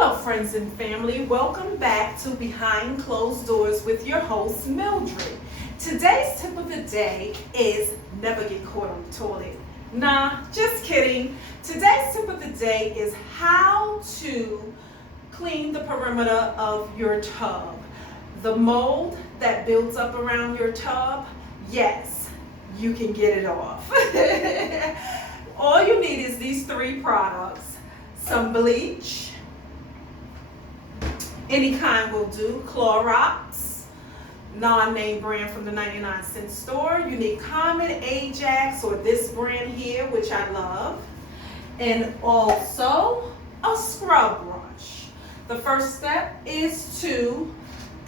Hello friends and family, welcome back to Behind Closed Doors with your host Mildred. Today's tip of the day is never get caught on the toilet. Nah, just kidding. Today's tip of the day is how to clean the perimeter of your tub. The mold that builds up around your tub, yes, you can get it off. All you need is these three products: some bleach, any kind will do, Clorox, non-name brand from the 99-cent store. You need common Ajax or this brand here, which I love, and also a scrub brush. The first step is to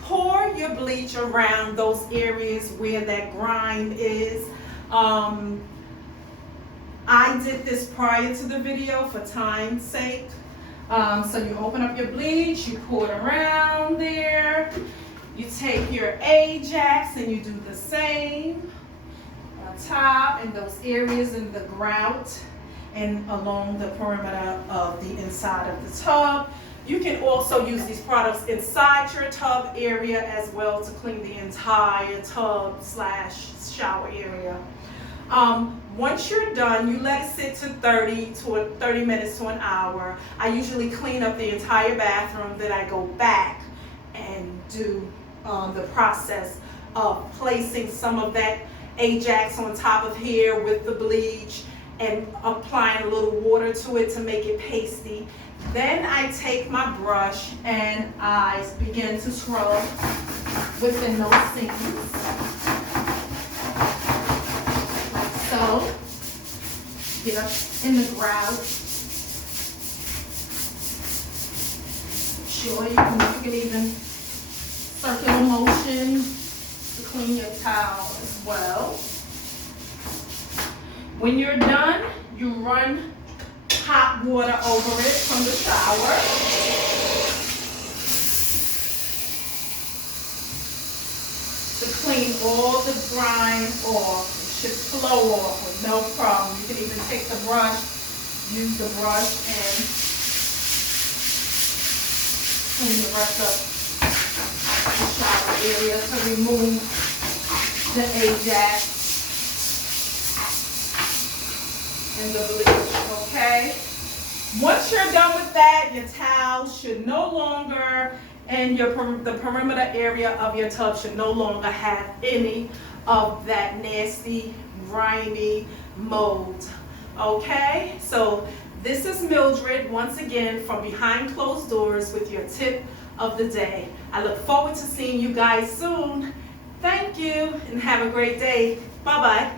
pour your bleach around those areas where that grime is. I did this prior to the video for time's sake. So you open up your bleach, you pour it around there. You take your Ajax and you do the same on top in those areas in the grout and along the perimeter of the inside of the tub. You can also use these products inside your tub area as well to clean the entire tub / shower area. Once you're done, you let it sit to 30 minutes to an hour. I usually clean up the entire bathroom, then I go back and do the process of placing some of that Ajax on top of here with the bleach and applying a little water to it to make it pasty. Then I take my brush and I begin to scrub within those seams. So, get up in the grout. Sure, you can even circular motion to clean your towel as well. When you're done, you run hot water over it from the shower. To clean all the grime off. Should flow off with no problem. You can even take the brush, use the brush, and clean the rest of the shower area to remove the Ajax and the bleach, okay? Once you're done with that, your towel should no longer, and the perimeter area of your tub should no longer have any of that nasty, grimy mold. Okay, so this is Mildred once again from Behind Closed Doors with your tip of the day. I look forward to seeing you guys soon. Thank you and have a great day. Bye-bye.